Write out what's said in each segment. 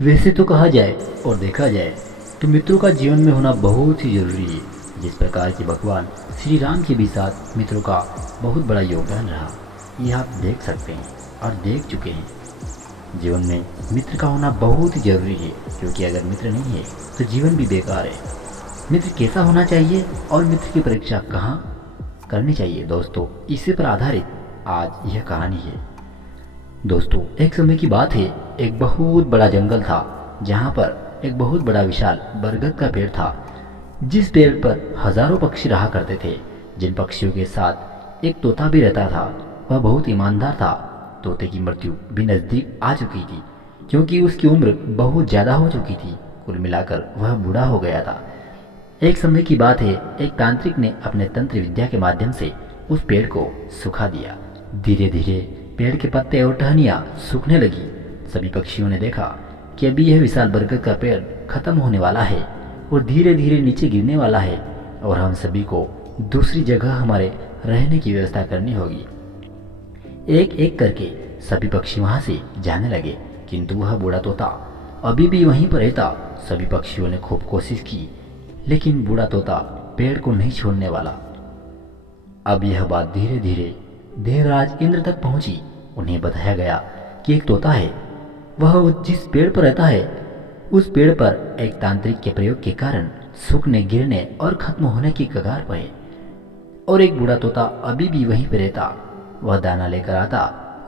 वैसे तो कहा जाए और देखा जाए तो मित्रों का जीवन में होना बहुत ही जरूरी है। जिस प्रकार के भगवान श्री राम के भी साथ मित्रों का बहुत बड़ा योगदान रहा, ये आप देख सकते हैं और देख चुके हैं। जीवन में मित्र का होना बहुत ही जरूरी है, क्योंकि अगर मित्र नहीं है तो जीवन भी बेकार है। मित्र कैसा होना चाहिए और मित्र की परीक्षा कहाँ करनी चाहिए दोस्तों, इसी पर आधारित आज यह कहानी है। दोस्तों, एक समय की बात है, एक बहुत बड़ा जंगल था जहाँ पर एक बहुत बड़ा विशाल बरगद का पेड़ था, जिस पेड़ पर हजारों पक्षी रहा करते थे। जिन पक्षियों के साथ एक तोता भी रहता था, वह बहुत ईमानदार था। तोते की मृत्यु भी नजदीक आ चुकी थी, क्योंकि उसकी उम्र बहुत ज्यादा हो चुकी थी। कुल मिलाकर वह बूढ़ा हो गया था। एक समय की बात है, एक तांत्रिक ने अपने तंत्र विद्या के माध्यम से उस पेड़ को सुखा दिया। धीरे धीरे पेड़ के पत्ते और टहनियाँ सूखने लगी। सभी पक्षियों ने देखा कि अभी यह विशाल बरगद का पेड़ खत्म होने वाला है और धीरे धीरे नीचे गिरने वाला है, और हम सभी को दूसरी जगह हमारे रहने की व्यवस्था करनी होगी। एक एक करके सभी पक्षी वहां से जाने लगे, किंतु वह बूढ़ा तोता अभी भी वहीं पर रहता। सभी पक्षियों ने खूब कोशिश की, लेकिन बूढ़ा तोता पेड़ को नहीं छोड़ने वाला। अब यह बात धीरे धीरे देवराज इंद्र तक पहुंची। उन्हें बताया गया कि एक तोता है, वह जिस पेड़ पर रहता है उस पेड़ पर एक तांत्रिक के प्रयोग के कारण सूखने, गिरने और खत्म होने की कगार पर है, और एक बूढ़ा तोता अभी भी वहीं पर रहता। वह दाना लेकर आता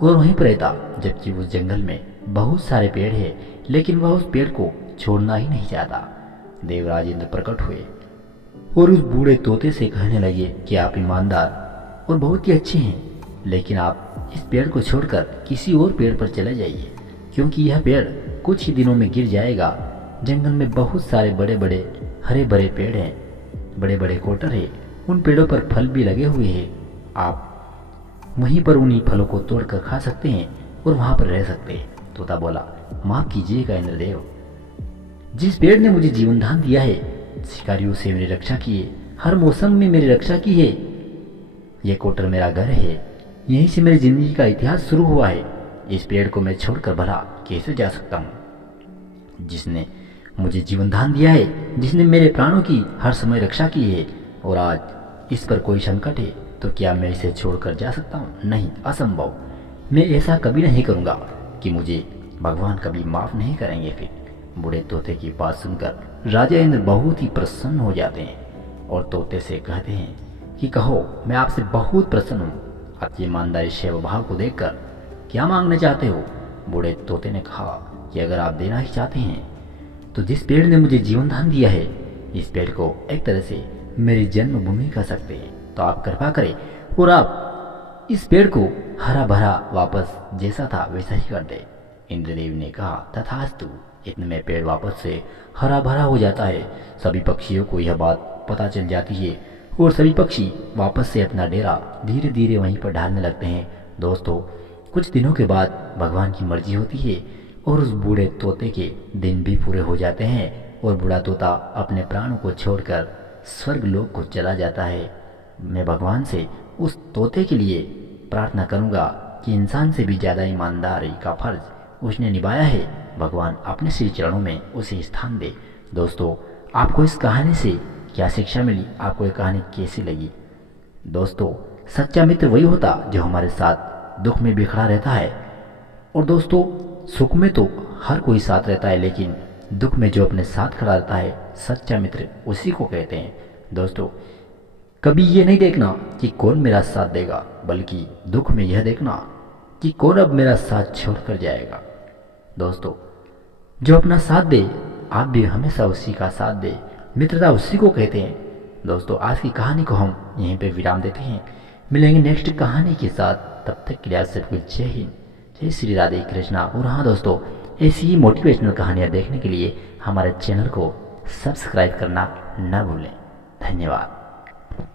और वहीं पर रहता, जबकि उस जंगल में बहुत सारे पेड़ हैं, लेकिन वह उस पेड़ को छोड़ना ही नहीं चाहता। देवराज इंद्र प्रकट हुए और उस बूढ़े तोते से कहने लगे कि आप ईमानदार और बहुत ही अच्छे हैं, लेकिन आप इस पेड़ को छोड़कर किसी और पेड़ पर चले जाइए, क्योंकि यह पेड़ कुछ ही दिनों में गिर जाएगा। जंगल में बहुत सारे बड़े बड़े हरे भरे पेड़ हैं, बड़े बड़े कोटर हैं, उन पेड़ों पर फल भी लगे हुए हैं। आप वहीं पर उन्हीं फलों को तोड़कर खा सकते हैं और वहां पर रह सकते हैं। तोता बोला, माफ कीजिएगा इंद्रदेव, जिस पेड़ ने मुझे जीवन दान दिया है, शिकारियों से मेरी रक्षा की है, हर मौसम में मेरी रक्षा की है, यह कोटर मेरा घर है, यहीं से मेरी जिंदगी का इतिहास शुरू हुआ है। इस पेड़ को मैं छोड़कर भला कैसे जा सकता हूँ? जिसने मुझे जीवन दान दिया है, जिसने मेरे प्राणों की हर समय रक्षा की है, और आज इस पर कोई संकट है, तो क्या मैं इसे छोड़कर जा सकता हूँ? नहीं, असंभव। मैं ऐसा कभी नहीं करूँगा कि मुझे भगवान कभी माफ नहीं करेंगे। फिर बूढ़े तोते की बात सुनकर राजा इंद्र बहुत ही प्रसन्न हो जाते हैं और तोते से कहते हैं कि कहो, मैं आपसे बहुत प्रसन्न हूँ। आपकी ईमानदारी सेवा भाव को देखकर क्या मांगना चाहते हो? बूढ़े तोते ने कहा कि अगर आप देना ही चाहते हैं तो जिस पेड़ ने मुझे जीवन दान दिया है, इस पेड़ को एक तरह से मेरी जन्मभूमि कह सकते हैं, तो आप कृपा करें और आप इस पेड़ को हरा भरा वापस जैसा था वैसा ही कर दे। इंद्रदेव ने कहा, तथास्तु। इतने में पेड़ वापस से हरा भरा हो जाता है। सभी पक्षियों को यह बात पता चल जाती है और सभी पक्षी वापस से अपना डेरा धीरे धीरे वहीं पर डालने लगते हैं। दोस्तों, कुछ दिनों के बाद भगवान की मर्जी होती है और उस बूढ़े तोते के दिन भी पूरे हो जाते हैं और बूढ़ा तोता अपने प्राणों को छोड़कर स्वर्ग लोक को चला जाता है। मैं भगवान से उस तोते के लिए प्रार्थना करूंगा कि इंसान से भी ज्यादा ईमानदारी का फर्ज उसने निभाया है। भगवान अपने श्री चरणों में उसे स्थान दे। दोस्तों, आपको इस कहानी से क्या शिक्षा मिली? आपको ये कहानी कैसी लगी? दोस्तों, सच्चा मित्र वही होता जो हमारे साथ दुख में भी खड़ा रहता है। और दोस्तों, सुख में तो हर कोई साथ रहता है, लेकिन दुख में जो अपने साथ खड़ा रहता है, सच्चा मित्र उसी को कहते हैं। दोस्तों, कभी ये नहीं देखना कि कौन मेरा साथ देगा, बल्कि दुख में यह देखना कि कौन अब मेरा साथ छोड़कर जाएगा। दोस्तों, जो अपना साथ दे, आप भी हमेशा उसी का साथ दे। मित्रता उसी को कहते हैं। दोस्तों, आज की कहानी को हम यहीं पे विराम देते हैं। मिलेंगे नेक्स्ट कहानी के साथ। तब तक के लिए आप सबको जय हिंद, जय श्री राधे कृष्णा। और हाँ दोस्तों, ऐसी ही मोटिवेशनल कहानियाँ देखने के लिए हमारे चैनल को सब्सक्राइब करना न भूलें। धन्यवाद।